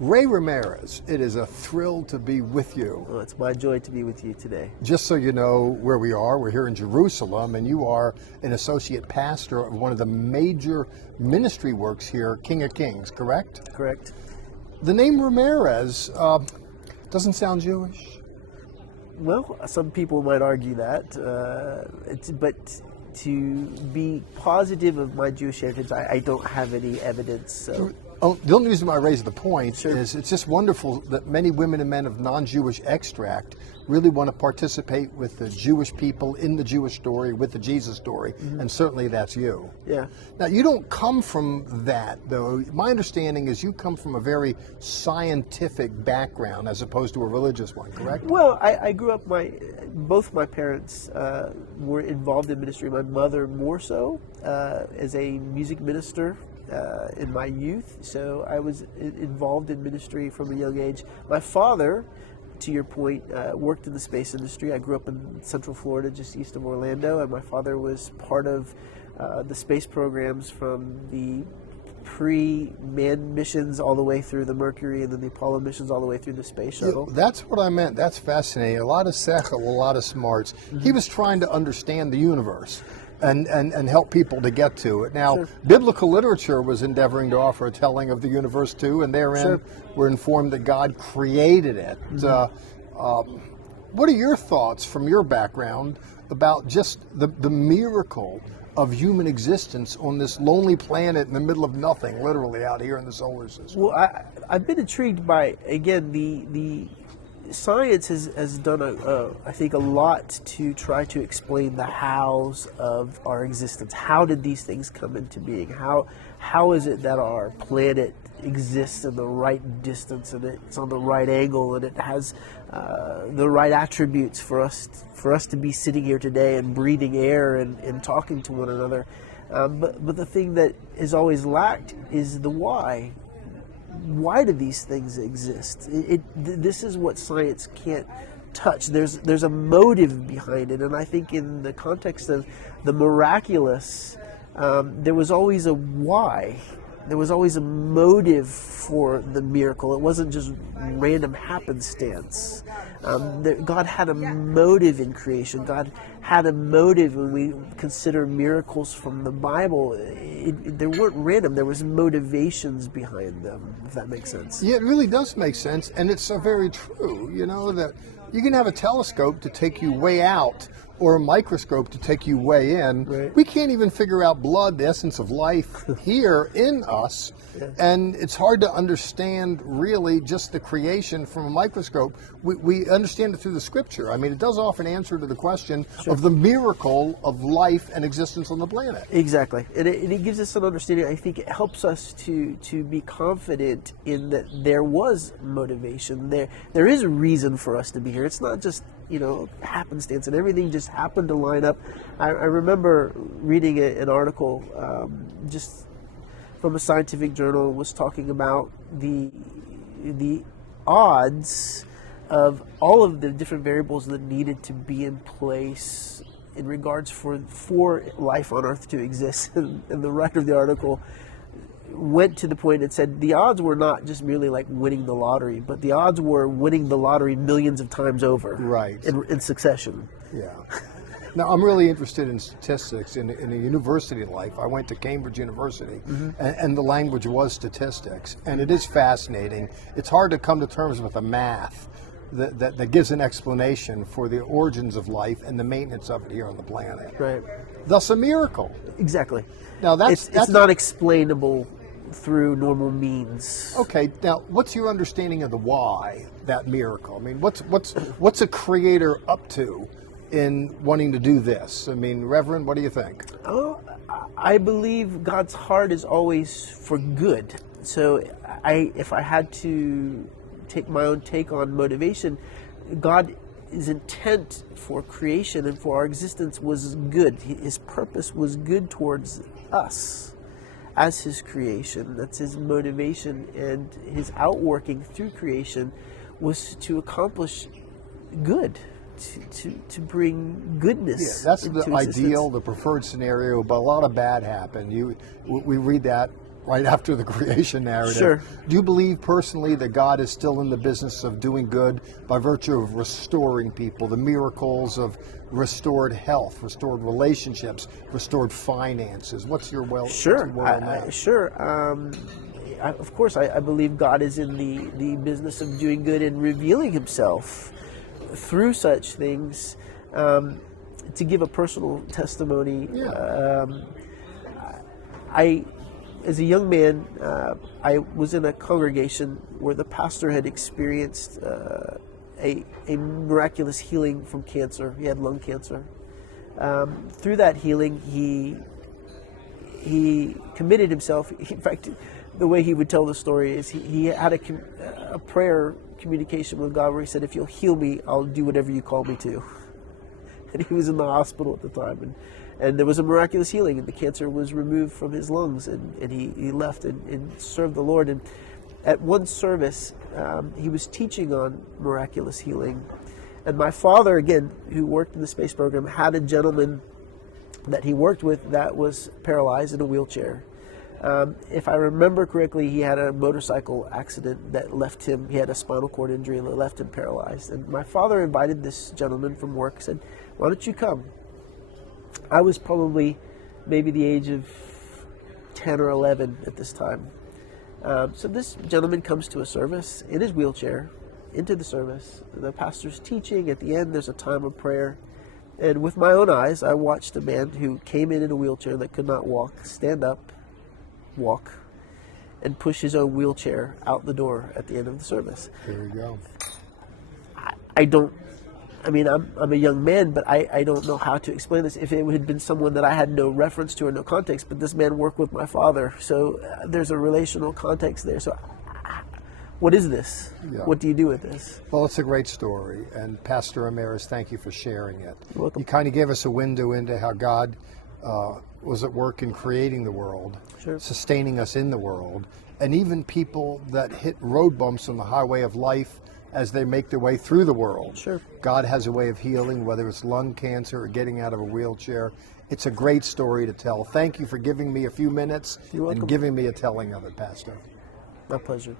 Ray Ramirez, it is a thrill to be with you. Well, it's my joy to be with you today. Just so you know where we are, we're here in Jerusalem, and you are an associate pastor of one of the major ministry works here, King of Kings, correct? Correct. The name Ramirez doesn't sound Jewish. Well, some people might argue that, but to be positive of my Jewish heritage, I don't have any evidence. So. The only reason why I raise the point Sure. is it's just wonderful that many women and men of non-Jewish extract really want to participate with the Jewish people in the Jewish story, with the Jesus story, and certainly that's you. Yeah. Now, you don't come from that, though. My understanding is you come from a very scientific background as opposed to a religious one, correct? Well, I grew up, both my parents were involved in ministry. My mother more so as a music minister in my youth, so I was involved in ministry from a young age. My father, to your point, worked in the space industry. I grew up in Central Florida, just east of Orlando, and my father was part of the space programs from the pre-manned missions all the way through the Mercury, and then the Apollo missions all the way through the space shuttle. Yeah, that's what I meant. That's fascinating. A lot of sechel, a lot of smarts. He was trying to understand the universe and help people to get to it. Now, Sure. biblical literature was endeavoring to offer a telling of the universe too, and therein Sure. we're informed that God created it. What are your thoughts from your background about just the miracle of human existence on this lonely planet in the middle of nothing, literally out here in the solar system? Well, I've been intrigued by, again, the science has done, I think, a lot to try to explain the hows of our existence. How did these things come into being? How is it that our planet exists in the right distance, and it's on the right angle, and it has the right attributes for us to be sitting here today and breathing air and talking to one another? But the thing that is always lacked is the why. Why do these things exist? This is what science can't touch. There's a motive behind it, and I think in the context of the miraculous, there was always a why. There was always a motive for the miracle. It wasn't just random happenstance. God had a motive in creation. God had a motive when we consider miracles from the Bible. They weren't random. There was motivations behind them, if that makes sense. Yeah, it really does make sense, and it's very true. You know, that you can have a telescope to take you way out or a microscope to take you way in. Right. We can't even figure out blood, the essence of life, here in us. Yeah. And it's hard to understand really just the creation from a microscope. We understand it through the scripture. I mean, it does offer an answer to the question Sure. of the miracle of life and existence on the planet. Exactly. And it gives us an understanding. I think it helps us to be confident in that there was motivation. There is a reason for us to be here. It's not just, happenstance and everything just happened to line up. I remember reading an article just from a scientific journal, was talking about the odds of all of the different variables that needed to be in place in regards for life on Earth to exist. And the writer of the article went to the point and said the odds were not just merely like winning the lottery, but the odds were winning the lottery millions of times over. Right. In succession. Yeah. Now, I'm really interested in statistics in a university life. I went to Cambridge University, and the language was statistics, and it is fascinating. It's hard to come to terms with the math that gives an explanation for the origins of life and the maintenance of it here on the planet. Right. Thus, a miracle. Exactly. Now, It's not explainable through normal means. Okay. Now, what's your understanding of the why, that miracle? I mean, what's a creator up to in wanting to do this? I mean, Reverend, what do you think? Oh, I believe God's heart is always for good. So if I had to take my own take on motivation, God's intent for creation and for our existence was good. His purpose was good towards us as His creation. That's His motivation, and His outworking through creation was to accomplish good. To bring goodness. Yeah, that's into the ideal, existence. the preferred scenario, but a lot of bad happened. We read that right after the creation narrative. Sure. Do you believe personally that God is still in the business of doing good by virtue of restoring people, the miracles of restored health, restored relationships, restored finances? What's your Sure, on that? sure. Of course, I believe God is in the business of doing good and revealing Himself through such things. To give a personal testimony, as a young man, I was in a congregation where the pastor had experienced a miraculous healing from cancer. He had lung cancer. Through that healing, he committed himself. In fact, the way he would tell the story is he had a prayer communication with God where he said, "If you'll heal me, I'll do whatever you call me to." And he was in the hospital at the time, and there was a miraculous healing, and the cancer was removed from his lungs, and he left and served the Lord. And at one service, he was teaching on miraculous healing. And my father, again, who worked in the space program, had a gentleman that he worked with that was paralyzed in a wheelchair. If I remember correctly, he had a motorcycle accident that left him, he had a spinal cord injury and left him paralyzed. And my father invited this gentleman from work, said, "Why don't you come?" I was probably maybe the age of 10 or 11 at this time. So this gentleman comes to a service in his wheelchair, into the service. The pastor's teaching. At the end, there's a time of prayer. And with my own eyes, I watched a man who came in a wheelchair that could not walk, stand up, walk, and push his own wheelchair out the door at the end of the service. There you go. I'm a young man, but I don't know how to explain this. If it had been someone that I had no reference to or no context, but this man worked with my father, so there's a relational context there. So what is this? Yeah. What do you do with this? Well, it's a great story, and Pastor Ramirez, thank you for sharing it. You're welcome. You kind of gave us a window into how God was at work in creating the world, Sure. sustaining us in the world, and even people that hit road bumps on the highway of life as they make their way through the world. Sure. God has a way of healing, whether it's lung cancer or getting out of a wheelchair. It's a great story to tell. Thank you for giving me a few minutes You're welcome. and giving me a telling of it, Pastor. My pleasure.